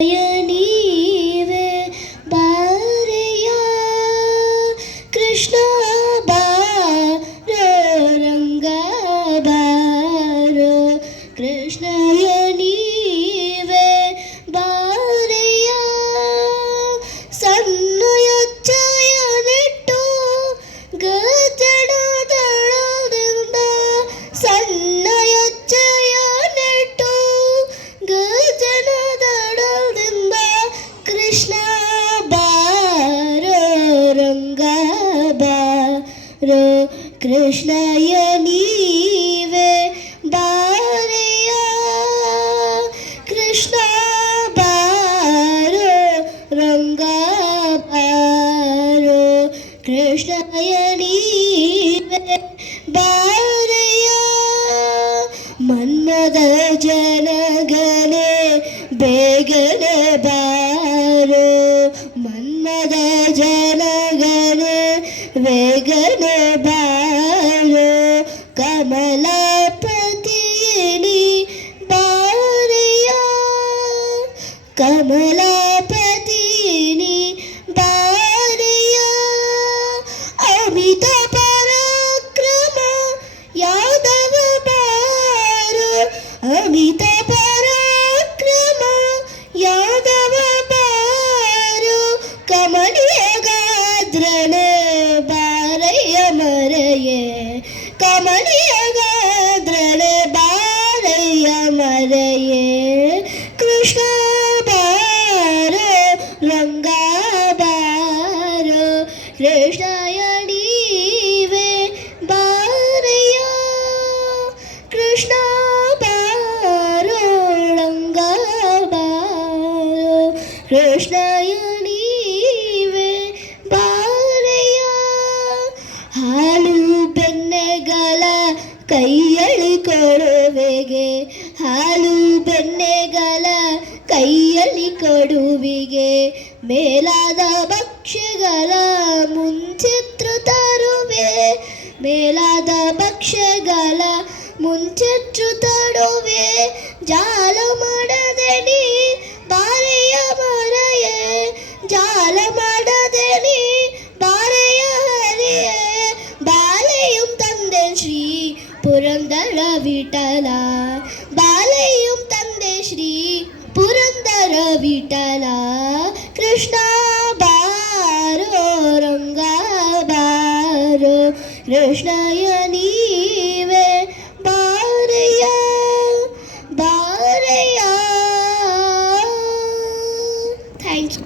ನೀವೆ ಬಾರೆಯ ಕೃಷ್ಣ ಬಾರೋ ರಂಗ ಬಾರೋ ಕೃಷ್ಣಯ ನೀವೆ ಬಾರೆಯ ಸನ್ನಯಚ್ಚಯ ನೆಟ್ಟು ಗಜಡದಳದಿಂದ ಸನ್ನಯಚ್ಚಯ ನೆಟ್ಟು ಗಜಡದಳದಿಂದ ಕೃಷ್ಣ ಬಾರೋ ರಂಗ ಬಾರೋ ಕೃಷ್ಣಯ ನೀವೆ ಬಾರೆಯ ಕೃಷ್ಣ ಬಾರೋ ರಂಗ ಬಾರೋ ಕೃಷ್ಣಯ ನೀವೆ ಬಾರೆಯ ಮನ್ಮದ ಜನಗನೆ ಬೇಗನೆ ಬಾರೋ ಮನ್ಮದ ಜನಗನೆ ಬೇಗನೆ ಬಾರೋ ಕಮಲಾಪತಿನಿ ಬಾರೆಯ ಕಮಲಾಪತಿನಿ ಬಾರೆಯ ಅಮಿತ ಪರಾಕ್ರಮ ಯಾದವ ಬಾರೋ ಅಮಿತ ಪರಾಕ್ರಮ ಯಾದವ ಬಾರೋ ಕಮಲಿಯ ಗಾತ್ರನೆ ಬಾರಯ್ಯ ಮರೆಯೇ ಕಮಲಿಯ ಗಾತ್ರನೆ ಬಾರಯ್ಯ ಮರೆಯೇ ಕೃಷ್ಣ ಬಾರೋ ರಂಗ ಬಾರೋ ಕೃಷ್ಣಯ ನೀವೆ ಬಾರೆಯ ಕೃಷ್ಣ ಬಾರೋ ರಂಗ ಬಾರೋ ಕೃಷ್ಣಯ ನೀವೆ ಬಾರೆಯ ಹಾಲು ಬೆಣ್ಣೆಗಳ ಕೈಯಲ್ಲಿ ಕೊಡುವೆಗೆ ಹಾಲು ಬೆಣ್ಣೆಗಳ ಕೈಯಲ್ಲಿ ಕೊಡುವಿಗೆ ಮೇಲಾದ ಭಕ್ಷ್ಯಗಳ ಮುಂಚಿತ್ರ ತರುವೆ ಮೇಲಾದ ಭಕ್ಷ್ಯಗಳ ಮುಂಚಿತ್ರ ತರುವೆ ಜಾಲ ಮಾಡದೆ ನೀ ಬಾರೆಯ ಮರೆಯೇ ಜಾಲ ಮಾಡದೆ ನೀ ಬಾರೆಯ ಹರಿಯೇ ബാലയും തന്റെ ശ്രീ പുരന്ദര വിട്ടല ബാലയും തന്റെ ശ്രീ പുരന്ദര വിട്ടല കൃഷ്ണ ബാരോ ರಂಗ ಬಾರೋ ಕೃಷ್ಣಯ ನೀವೆ ಬಾರೆಯ ಬಾರೆಯ ಥ್ಯಾಂಕ್ಸ್